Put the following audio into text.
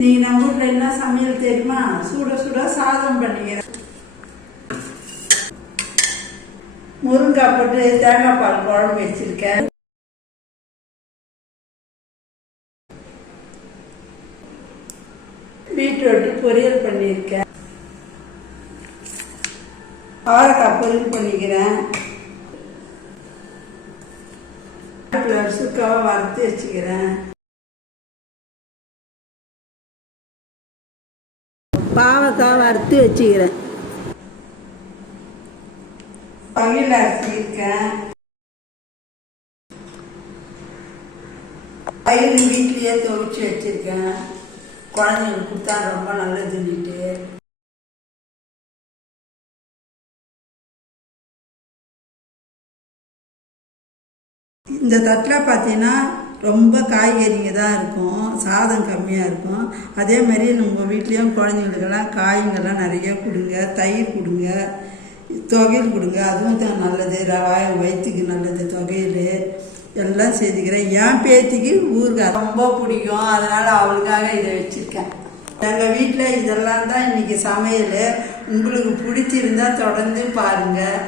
நீங்க நம்ம வீட்ல என்ன சமையல் தெரியுமா சுட சுட சாதம் பண்ணிக்கிறேன் முருங்காய் போட்டு தேங்காய் பால் குழம்பு வச்சிருக்கேன். பீட்ரூட் பொரியல் பண்ணியிருக்கேன் அவரைக்காய் பொரியல் பண்ணிக்கிறேன். சுக்காவை வறுத்து வச்சுக்கிறேன். பாவக்காய் வறுத்து வச்சுக்கிறேன். பயிர் வீட்லயே துவைச்சு வச்சிருக்கேன். குழந்தைங்களுக்கு கொடுத்தா ரொம்ப நல்லதுன்னுட்டு இந்த தட்டில் பார்த்தீங்கன்னா ரொம்ப காய்கறிங்க தான் இருக்கும். சாதம் கம்மியாக இருக்கும். அதே மாதிரி நம்ம வீட்லேயும் குழந்தைங்களுக்கெல்லாம் காய்ங்கெல்லாம் நிறைய கொடுங்க தயிர் கொடுங்க தொகையில் கொடுங்க. அதுவும் தான் நல்லது. ரவாய வயிற்றுக்கு நல்லது தொகையில். எல்லாம் செய்துக்கிறேன் என் பேத்திக்கு ஊறுகாய். ரொம்ப பிடிக்கும். அதனால் அவளுக்காக இதை வச்சுருக்கேன். எங்கள் வீட்டில் இதெல்லாம் தான் இன்றைக்கி சமையல். உங்களுக்கு பிடிச்சிருந்தா தொடர்ந்து பாருங்கள்